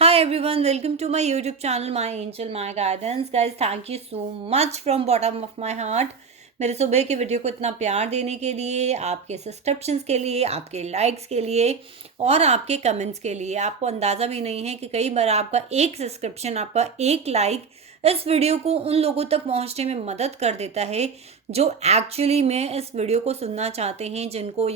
Hi everyone, welcome to my YouTube channel, My Angel, My Guidance. Guys, thank you so much from bottom of my heart. मेरे सुबह की video को इतना प्यार देने के लिए, आपके सब्सक्रिप्शंस के लिए, आपके लाइक्स के लिए और आपके कमेंट्स के लिए। आपको अंदाज़ा भी नहीं है कि कई बार आपका एक सब्सक्रिप्शन, आपका एक लाइक इस वीडियो को उन लोगों तक पहुंचने में मदद कर देता है जो एक्चुअली में इस वीडियो को सुनना चाहते हैं, जिनको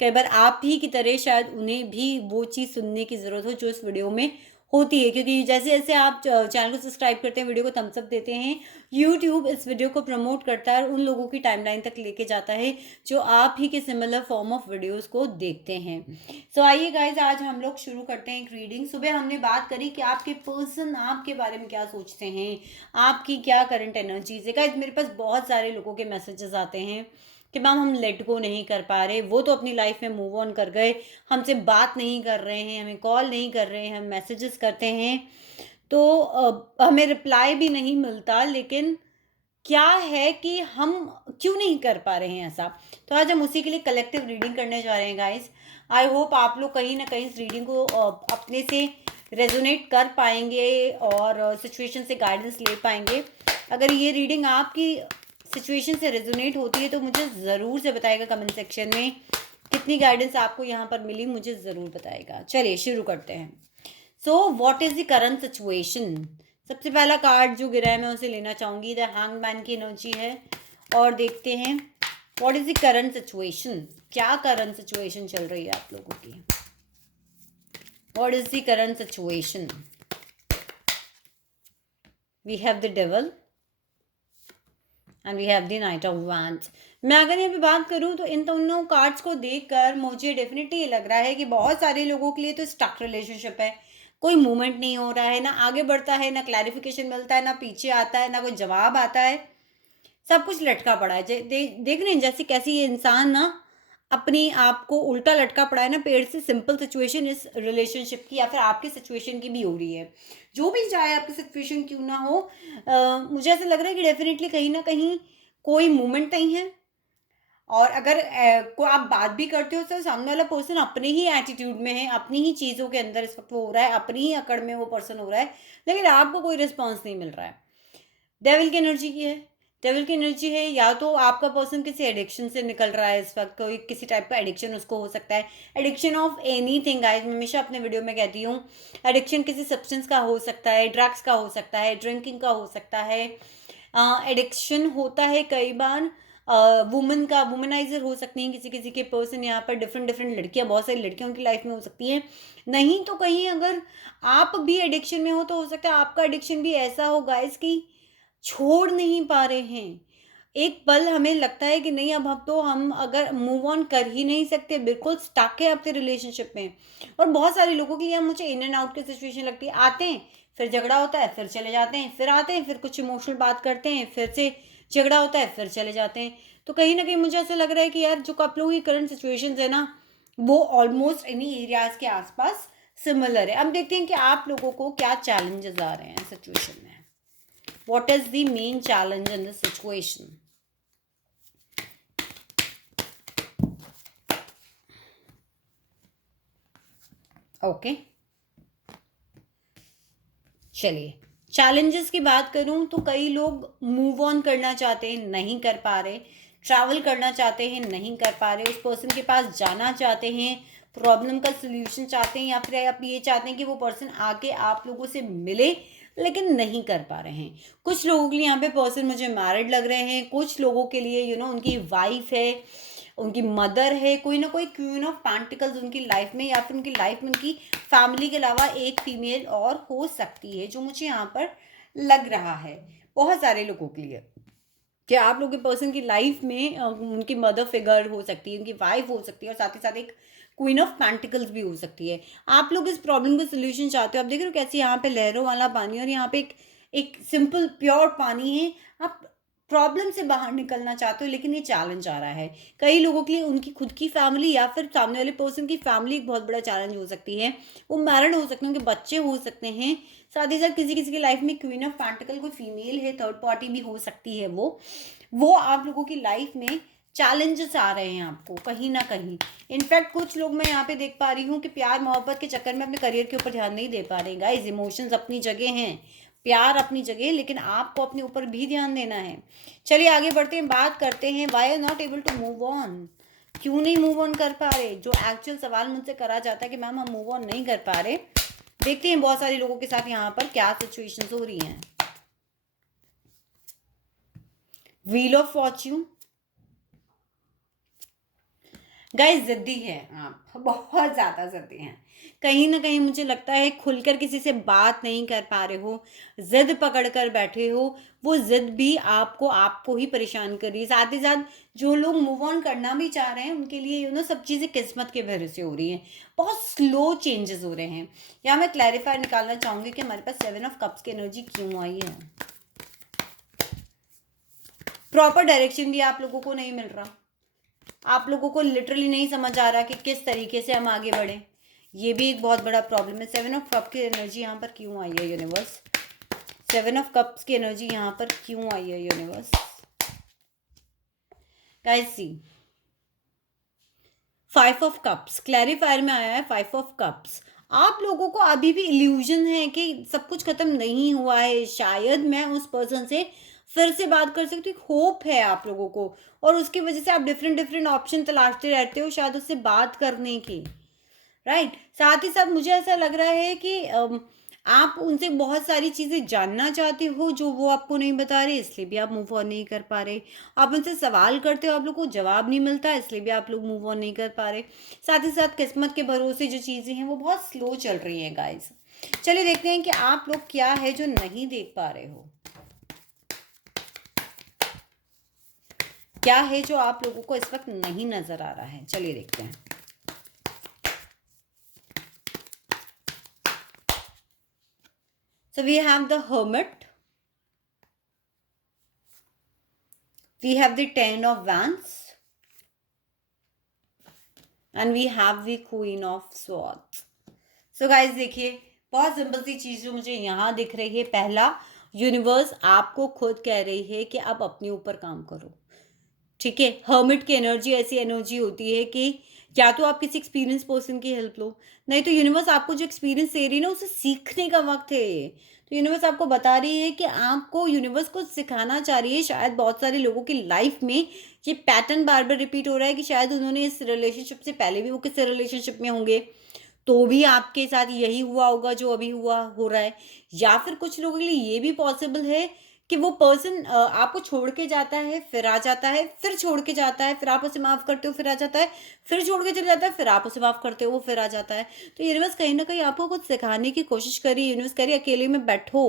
कई बार आप ही की तरह शायद उन्हें भी वो चीज़ सुनने की ज़रूरत हो जो इस वीडियो में होती है। क्योंकि जैसे जैसे आप चैनल को सब्सक्राइब करते हैं, वीडियो को थम्स अप देते हैं, यूट्यूब इस वीडियो को प्रमोट करता है और उन लोगों की टाइमलाइन तक लेके जाता है जो आप ही के सिमिलर फॉर्म ऑफ वीडियोस को देखते हैं। सो आइए गाइज, आज हम लोग शुरू करते हैं एक रीडिंग। सुबह हमने बात करी कि आपके पर्सन आपके बारे में क्या सोचते हैं, आपकी क्या करंट एनर्जीज है। गाइज, मेरे पास बहुत सारे लोगों के मैसेजेस आते हैं कि मैम हम लेट गो नहीं कर पा रहे, वो तो अपनी लाइफ में मूव ऑन कर गए, हमसे बात नहीं कर रहे हैं, हमें कॉल नहीं कर रहे हैं, हम मैसेजेस करते हैं तो हमें रिप्लाई भी नहीं मिलता। लेकिन क्या है कि हम क्यों नहीं कर पा रहे हैं ऐसा। तो आज हम उसी के लिए कलेक्टिव रीडिंग करने जा रहे हैं गाइस। आई होप आप लोग कहीं ना कहीं इस रीडिंग को अपने से रेजोनेट कर पाएंगे और सिचुएशन से गाइडेंस ले पाएंगे। अगर ये रीडिंग आपकी सिचुएशन से रेजोनेट होती है तो मुझे ज़रूर से बताएगा कमेंट सेक्शन में कितनी गाइडेंस आपको यहाँ पर मिली, मुझे ज़रूर बताएगा। चलिए शुरू करते हैं। So what is the current situation. सबसे पहला कार्ड जो गिरा है मैं उसे लेना चाहूँगी। द हैंगमैन की एनर्जी है और देखते हैं what is the current situation. क्या करंट सिचुएशन चल रही है आप लोगों की। What is the current situation. We have the devil and we have the knight of wands. मैं अगर यहाँ पे बात करूँ तो इन दोनों कार्ड्स को देखकर मुझे डेफिनेटली ये लग रहा है कि बहुत सारे लोगों के लिए तो स्टक रिलेशनशिप है। कोई मूवमेंट नहीं हो रहा है, ना आगे बढ़ता है, ना क्लैरिफिकेशन मिलता है, ना पीछे आता है, ना कोई जवाब आता है। सब कुछ लटका पड़ा है। देख रहे हैं जैसे कैसे ये इंसान ना अपनी आप को उल्टा लटका पड़ा है ना पेड़ से। सिंपल सिचुएशन इस रिलेशनशिप की या फिर आपकी सिचुएशन की भी हो रही है। जो भी चाहे आपकी सिचुएशन क्यों ना हो, मुझे ऐसा लग रहा है कि डेफिनेटली कहीं ना कहीं कोई मूवमेंट नहीं है। और अगर को आप बात भी करते हो तो सामने वाला पर्सन अपने ही एटीट्यूड में है, अपनी ही चीज़ों के अंदर इस वक्त वो हो रहा है, अपनी ही अकड़ में वो पर्सन हो रहा है, लेकिन आपको कोई रिस्पॉन्स नहीं मिल रहा है। डेविल की एनर्जी की है। डेविल की एनर्जी है, या तो आपका पर्सन किसी एडिक्शन से निकल रहा है इस वक्त, कोई किसी टाइप का एडिक्शन उसको हो सकता है। Addiction of any thing guys, मैं हमेशा अपने वीडियो में कहती हूँ एडिक्शन किसी सब्सटेंस का हो सकता है, ड्रग्स का हो सकता है, ड्रिंकिंग का हो सकता है। एडिक्शन होता है कई बार वुमन का, वुमनाइजर हो सकती हैं किसी किसी के पर्सन। यहाँ पर डिफरेंट डिफरेंट लड़कियाँ, बहुत सारी लड़कियों की लाइफ में हो सकती हैं। नहीं तो कहीं अगर आप भी एडिक्शन में हो सकता है आपका एडिक्शन भी ऐसा हो गाइस कि छोड़ नहीं पा रहे हैं। एक पल हमें लगता है कि नहीं, अब तो हम अगर मूव ऑन कर ही नहीं सकते, बिल्कुल स्टक है अपने रिलेशनशिप में। और बहुत सारे लोगों के लिए मुझे इन एंड आउट की सिचुएशन लगती है। आते हैं, फिर झगड़ा होता है, फिर चले जाते हैं, फिर आते हैं, फिर कुछ इमोशनल बात करते हैं, फिर से झगड़ा होता है, फिर चले जाते हैं। तो कहीं ना कहीं मुझे ऐसा लग रहा है कि यार जो कपलों की करंट सिचुएशन है ना, वो ऑलमोस्ट इन्हीं एरियाज के आसपास सिमिलर है। अब देखते हैं कि आप लोगों को क्या चैलेंजेस आ रहे हैं सिचुएशन में। What is the main challenge in this situation? Okay, चलिए चैलेंजेस की बात करूं तो कई लोग मूव ऑन करना चाहते हैं, नहीं कर पा रहे। ट्रैवल करना चाहते हैं, नहीं कर पा रहे। उस पर्सन के पास जाना चाहते हैं, प्रॉब्लम का सोल्यूशन चाहते हैं, या फिर आप ये चाहते हैं कि वो पर्सन आके आप लोगों से मिले, लेकिन नहीं कर पा रहे हैं। कुछ लोगों के लिए यहाँ पे पर्सन मुझे मैरिड लग रहे हैं, कुछ लोगों के लिए उनकी वाइफ है, उनकी मदर है, कोई ना कोई क्वीन ऑफ पेंटिकल्स उनकी लाइफ में, या फिर उनकी लाइफ में उनकी फैमिली के अलावा एक फीमेल और हो सकती है, जो मुझे यहाँ पर लग रहा है बहुत सारे लोगों के लिए। कि आप लोग के पर्सन की लाइफ में उनकी मदर फिगर हो सकती है, उनकी वाइफ हो सकती है, और साथ ही साथ एक क्वीन ऑफ पेंटिकल्स भी हो सकती है। आप लोग इस प्रॉब्लम का सोल्यूशन चाहते हो। आप देख रहे हो कैसे यहाँ पे लहरों वाला पानी, और यहाँ पे एक सिंपल प्योर पानी है। आप प्रॉब्लम से बाहर निकलना चाहते हो, लेकिन ये चैलेंज आ रहा है। कई लोगों के लिए उनकी खुद की फैमिली या फिर सामने वाले पर्सन की फैमिली एक बहुत बड़ा चैलेंज हो सकती है। वो मैरिड हो सकते हैं, उनके बच्चे हो सकते हैं। साथ ही साथ किसी किसी की लाइफ में क्वीन ऑफ पेंटिकल कोई फीमेल है, थर्ड पार्टी भी हो सकती है। वो आप लोगों की लाइफ में चैलेंजेस आ रहे हैं आपको कहीं ना कहीं। इनफैक्ट कुछ लोग मैं यहाँ पे देख पा रही हूँ कि प्यार मोहब्बत के चक्कर में अपने करियर के ऊपर ध्यान नहीं दे पा रहे हैं। गाइस इमोशंस अपनी जगह हैं, प्यार अपनी जगह है, लेकिन आपको अपने ऊपर भी ध्यान देना है। चलिए आगे बढ़ते हैं, बात करते हैं why are not able to move on. क्यों नहीं मूव ऑन कर पा रहे? जो एक्चुअल सवाल मुझसे करा जाता है कि मैम हम मूव ऑन नहीं कर पा रहे। देखते हैं बहुत सारे लोगों के साथ यहाँ पर क्या सिचुएशंस हो रही हैं। Wheel of Fortune. गाइस जिद्दी है आप, बहुत ज़्यादा जिद्दी हैं। कहीं ना कहीं मुझे लगता है खुलकर किसी से बात नहीं कर पा रहे हो, जिद पकड़ कर बैठे हो। वो जिद भी आपको ही परेशान कर रही है। साथ ही साथ जो लोग मूव ऑन करना भी चाह रहे हैं उनके लिए सब चीज़ें किस्मत के भरोसे हो रही हैं, बहुत स्लो चेंजेस हो रहे हैं। यहाँ मैं क्लैरिफाई निकालना चाहूँगी कि हमारे पास 7 ऑफ कप्स की एनर्जी क्यों आई है। प्रॉपर डायरेक्शन भी आप लोगों को नहीं मिल रहा, आप लोगों को लिटरली नहीं समझ आ रहा कि किस तरीके से हम आगे बढ़ें। ये भी एक बहुत बड़ा प्रॉब्लम है। 7 ऑफ कप की एनर्जी यहाँ पर क्यों आई है यूनिवर्स? 7 ऑफ कप्स की एनर्जी यहाँ पर क्यों आई है universe? Guys see 5 of cups clarifier में आया है। 5 ऑफ कप्स, आप लोगों को अभी भी इल्यूजन है कि सब कुछ खत्म नहीं हुआ है, शायद मैं उस पर्सन से फिर से बात कर सकती हूँ। होप है आप लोगों को, और उसकी वजह से आप डिफरेंट डिफरेंट ऑप्शन तलाशते रहते हो शायद उससे बात करने की, राइट। साथ ही साथ मुझे ऐसा लग रहा है कि आप उनसे बहुत सारी चीज़ें जानना चाहते हो जो वो आपको नहीं बता रहे, इसलिए भी आप मूव ऑन नहीं कर पा रहे। आप उनसे सवाल करते हो, आप लोग को जवाब नहीं मिलता, इसलिए भी आप लोग मूव ऑन नहीं कर पा रहे। साथ ही साथ किस्मत के भरोसे जो चीज़ें हैं वो बहुत स्लो चल रही हैं गाइस। चलिए देखते हैं कि आप लोग क्या है जो नहीं देख पा रहे हो, क्या है जो आप लोगों को इस वक्त नहीं नजर आ रहा है। चलिए देखते हैं। So we have the Hermit, we have the 10 of Wands, and we have the Queen of Swords. So guys देखिए, बहुत सिंपल सी चीज़ जो मुझे यहाँ दिख रही है, पहला यूनिवर्स आपको खुद कह रही है कि आप अपने ऊपर काम करो, ठीक है। हर्मिट की एनर्जी ऐसी एनर्जी होती है कि या तो आप किसी एक्सपीरियंस पर्सन की हेल्प लो, नहीं तो यूनिवर्स आपको जो एक्सपीरियंस दे रही है ना उसे सीखने का वक्त है ये। तो यूनिवर्स आपको बता रही है कि आपको यूनिवर्स को सिखाना चाह रही है। शायद बहुत सारे लोगों की लाइफ में ये पैटर्न बार बार रिपीट हो रहा है कि शायद उन्होंने इस रिलेशनशिप से पहले भी वो किसी रिलेशनशिप में होंगे, तो भी आपके साथ यही हुआ होगा जो अभी हो रहा है। या फिर कुछ लोगों के लिए ये भी पॉसिबल है कि वो पर्सन आपको छोड़ के जाता है, फिर आ जाता है, फिर छोड़ के जाता है, फिर आप उसे माफ़ करते हो, फिर आ जाता है, फिर छोड़ के चले जाता है, फिर आप उसे माफ़ करते हो, वो फिर आ जाता है। तो यूनिवर्स कहीं ना कहीं आपको कुछ सिखाने की कोशिश करी। यूनिवर्स कह रही अकेले में बैठो,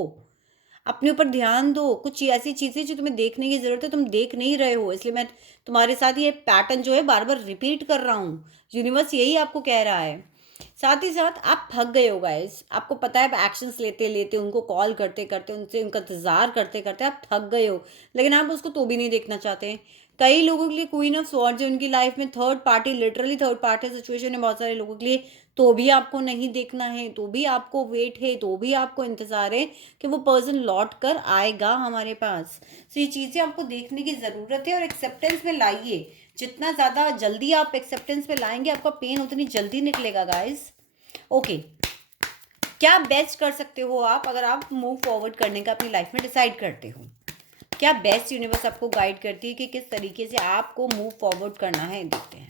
अपने ऊपर ध्यान दो, कुछ ऐसी चीज़ें जो तुम्हें देखने की ज़रूरत है तुम देख नहीं रहे हो, इसलिए मैं तुम्हारे साथ ये पैटर्न जो है बार बार रिपीट कर रहा हूँ। यूनिवर्स यही आपको कह रहा है। साथ ही साथ आप थक गए हो गाइस, आपको पता है एक्शंस लेते लेते, उनको कॉल करते करते, उनसे उनका इंतजार करते करते आप थक गए हो, लेकिन आप उसको तो भी नहीं देखना चाहते हैं। कई लोगों के लिए क्वीन ऑफ स्वॉर्ड्स है उनकी लाइफ में, third party, literally third party situation है बहुत सारे लोगों के लिए, तो भी आपको नहीं देखना है, तो भी आपको वेट है, तो भी आपको इंतजार है कि वो पर्सन लौट कर आएगा हमारे पास। तो ये चीज़ें आपको देखने की ज़रूरत है और एक्सेप्टेंस में लाइए। जितना ज़्यादा जल्दी आप एक्सेप्टेंस में लाएंगे आपका पेन उतनी जल्दी निकलेगा गाइस। ओके, क्या बेस्ट कर सकते हो आप अगर आप मूव फॉरवर्ड करने का अपनी लाइफ में डिसाइड करते हो? क्या बेस्ट यूनिवर्स आपको गाइड करती है कि किस तरीके से आपको मूव फॉरवर्ड करना है? देखते हैं।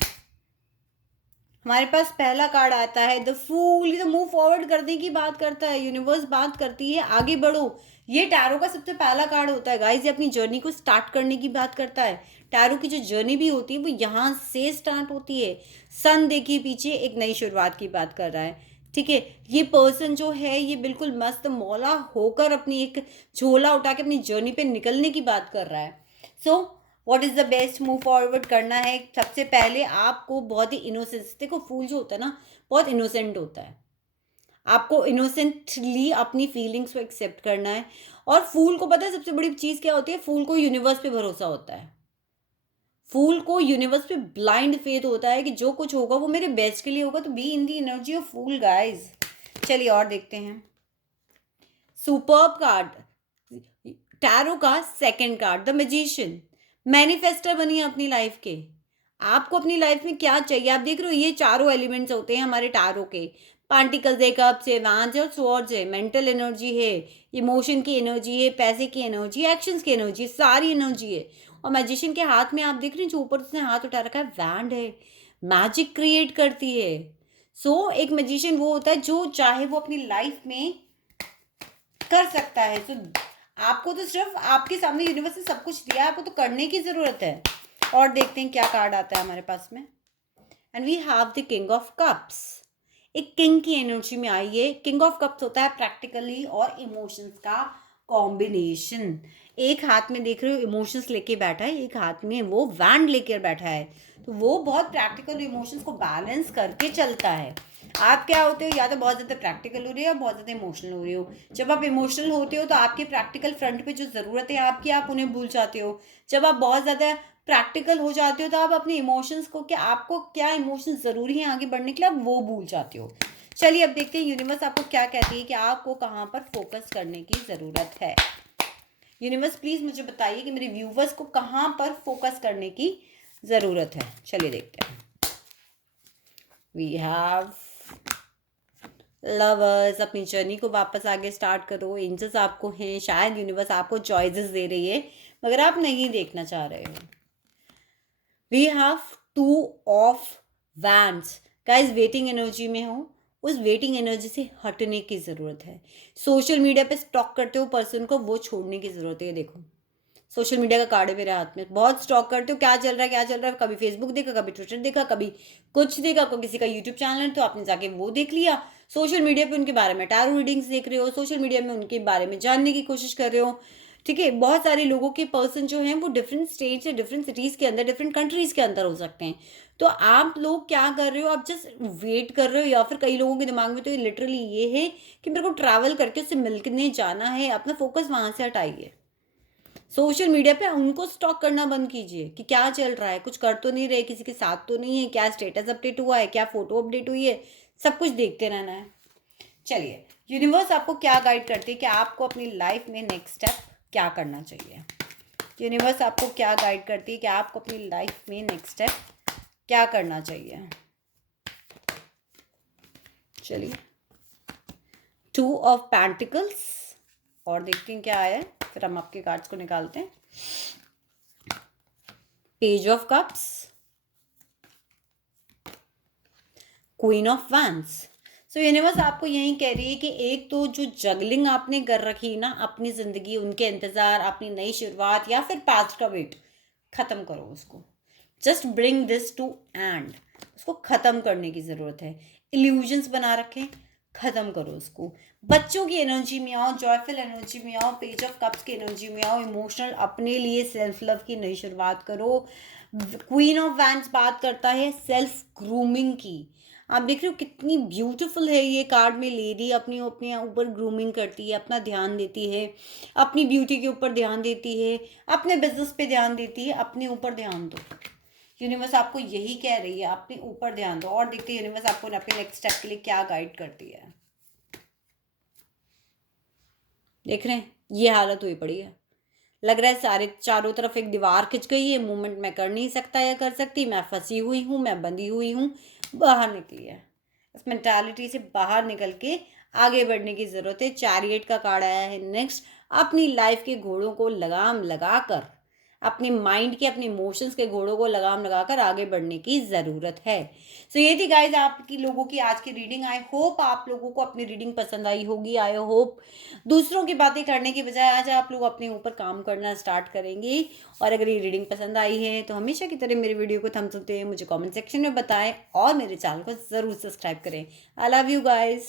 हमारे पास पहला कार्ड आता है द फूल। ये तो मूव फॉरवर्ड करने की बात करता है, यूनिवर्स बात करती है आगे बढ़ो। ये टैरो का सबसे पहला कार्ड होता है गाइस, ये अपनी जर्नी को स्टार्ट करने की बात करता है। टैरो की जो जर्नी भी होती है वो यहाँ से स्टार्ट होती है। सन देखिए पीछे एक नई शुरुआत की बात कर रहा है, ठीक है। ये पर्सन जो है ये बिल्कुल मस्त मौला होकर अपनी एक झोला उठा के अपनी जर्नी पे निकलने की बात कर रहा है। So what is the best move forward करना है? सबसे पहले आपको बहुत ही इनोसेंस, देखो फूल जो होता है ना बहुत इनोसेंट होता है, आपको इनोसेंटली अपनी फीलिंग्स को एक्सेप्ट करना है। और फूल को पता है सबसे बड़ी चीज़ क्या होती है? फूल को यूनिवर्स पे भरोसा होता है, फूल को यूनिवर्स पे ब्लाइंड फेथ होता है कि जो कुछ होगा वो मेरे बेस्ट के लिए होगा। तो be in the energy of fool guys. चलिए और देखते हैं। सुपर्ब कार्ड, टैरो का second card the magician. Manifester बनिए अपनी लाइफ के, आपको अपनी लाइफ में क्या चाहिए। आप देख रहे हो ये चारों एलिमेंट्स होते हैं हमारे टैरो के। पार्टिकल्स है, कप्स है, वांस है और स्वॉर्ड्स है। मेंटल एनर्जी है, इमोशन की एनर्जी है, पैसे की एनर्जी, एक्शंस की एनर्जी, सारी एनर्जी है। और मैजिशियन के हाथ में आप देख रहे हैं जो ऊपर उसने हाथ उठा रखा है, वैंड है, मैजिक क्रिएट करती है। सो एक मैजिशियन वो होता है जो चाहे वो अपनी लाइफ में कर सकता है। सो आपको तो सिर्फ आपके सामने यूनिवर्स ने सब कुछ दिया है, आपको तो करने की जरूरत है। और देखते हैं क्या कार्ड आता है हमारे पास में। And we have the king of cups. एक किंग की एनर्जी में आई है। किंग ऑफ कप्स होता है प्रैक्टिकली और इमोशंस का कॉम्बिनेशन। एक हाथ में देख रहे हो इमोशंस लेके बैठा है, एक हाथ में वो वैंड लेकर बैठा है। तो वो बहुत प्रैक्टिकल इमोशंस को बैलेंस करके चलता है। आप क्या होते हो, या तो बहुत ज़्यादा प्रैक्टिकल हो रही हो या बहुत ज़्यादा इमोशनल हो रही हो। जब आप इमोशनल होते हो तो आपके प्रैक्टिकल फ्रंट पे जो ज़रूरत है आपकी, आप उन्हें भूल जाते हो। जब आप बहुत ज़्यादा प्रैक्टिकल हो जाते हो तो आप अपने इमोशंस को, क्या आपको क्या इमोशंस ज़रूरी हैं आगे बढ़ने के लिए, आप वो भूल जाते हो। चलिए अब देखते हैं यूनिवर्स आपको क्या कहती है कि आपको कहाँ पर फोकस करने की ज़रूरत है। यूनिवर्स प्लीज़ मुझे बताइए कि मेरे व्यूवर्स को कहाँ पर फोकस करने की ज़रूरत है। चलिए देखते हैं। We have lovers. अपनी जर्नी को वापस आगे स्टार्ट करो। एंजल्स आपको हैं, शायद यूनिवर्स आपको चॉइसेस दे रही है मगर आप नहीं देखना चाह रहे हो। We have two of wands. Guys waiting energy में हो, उस वेटिंग एनर्जी से हटने की ज़रूरत है। सोशल मीडिया पे स्टॉक करते हो पर्सन को, वो छोड़ने की ज़रूरत है। ये देखो सोशल मीडिया का कार्ड है मेरे हाथ में। बहुत स्टॉक करते हो, क्या चल रहा है क्या चल रहा है, कभी फेसबुक देखा, कभी ट्विटर देखा, कभी कुछ देखा, कभी किसी का यूट्यूब चैनल है तो आपने जाके वो देख लिया। सोशल मीडिया पे उनके बारे में टैरो रीडिंग्स देख रहे हो, सोशल मीडिया में उनके बारे में जानने की कोशिश कर रहे हो। ठीक है, बहुत सारे लोगों के पर्सन जो हैं वो डिफरेंट स्टेट से, डिफरेंट सिटीज़ के अंदर, डिफरेंट कंट्रीज़ के अंदर हो सकते हैं। तो आप लोग क्या कर रहे हो, आप जस्ट वेट कर रहे हो, या फिर कई लोगों के दिमाग में तो लिटरली ये है कि मेरे को ट्रैवल करके उससे मिलने जाना है। अपना फोकस वहाँ से हटाइए। सोशल मीडिया पे उनको स्टॉक करना बंद कीजिए कि क्या चल रहा है, कुछ कर तो नहीं रहे, किसी के साथ तो नहीं है, क्या स्टेटस अपडेट हुआ है, क्या फोटो अपडेट हुई है, सब कुछ देखते रहना है। चलिए यूनिवर्स आपको क्या गाइड करती है कि आपको अपनी लाइफ में नेक्स्ट स्टेप क्या करना चाहिए। यूनिवर्स आपको क्या गाइड करती है कि आपको अपनी लाइफ में नेक्स्ट स्टेप क्या करना चाहिए। चलिए टू ऑफ पेंटिकल्स, और देखते हैं क्या आया है, फिर हम आपके कार्ड्स को निकालते हैं। Page of cups, queen of wands. So universe आपको यही कह रही है कि एक तो जो जगलिंग आपने कर रखी ना अपनी ज़िंदगी, उनके इंतज़ार, अपनी नई शुरुआत या फिर पास्ट का वेट, ख़त्म करो उसको। Just bring this to end, उसको ख़त्म करने की ज़रूरत है। इल्यूजन्स बना रखें, ख़त्म करो उसको। बच्चों की एनर्जी में आओ, जॉयफुल एनर्जी में आओ, पेज ऑफ कप्स की एनर्जी में आओ, इमोशनल, अपने लिए सेल्फ लव की नई शुरुआत करो। क्वीन ऑफ वैंड्स बात करता है सेल्फ ग्रूमिंग की। आप देख रहे हो कितनी ब्यूटीफुल है ये कार्ड में। लेडी अपनी अपने ऊपर ग्रूमिंग करती है, अपना ध्यान देती है, अपनी ब्यूटी के ऊपर ध्यान देती है, अपने बिजनेस पे ध्यान देती है। अपने ऊपर ध्यान दो। यूनिवर्स आपको यही कह रही है, अपने ऊपर ध्यान दो। और देखते हैं यूनिवर्स आपको अपने नेक्स्ट स्टेप के लिए क्या गाइड करती है। देख रहे हैं ये हालत हुई पड़ी है। लग रहा है सारे चारों तरफ एक दीवार खिंच गई है, मूवमेंट मैं कर नहीं सकता या कर सकती, मैं फंसी हुई हूँ, मैं बंधी हुई हूँ। बाहर निकलिए, इस मेंटालिटी से बाहर निकल के आगे बढ़ने की ज़रूरत है। चैरियट का कार्ड आया है नेक्स्ट। अपनी लाइफ के घोड़ों को लगाम लगाकर, अपने माइंड के, अपने इमोशंस के घोड़ों को लगाम लगाकर आगे बढ़ने की ज़रूरत है। सो ये थी गाइज आपकी लोगों की आज की रीडिंग। आई होप आप लोगों को अपनी रीडिंग पसंद आई होगी। आई होप दूसरों की बातें करने के बजाय आज आप लोग अपने ऊपर काम करना स्टार्ट करेंगे। और अगर ये रीडिंग पसंद आई है तो हमेशा की तरह मेरे वीडियो को थम्स अप दें, मुझे कमेंट सेक्शन में बताएं और मेरे चैनल को ज़रूर सब्सक्राइब करें। I love you guys.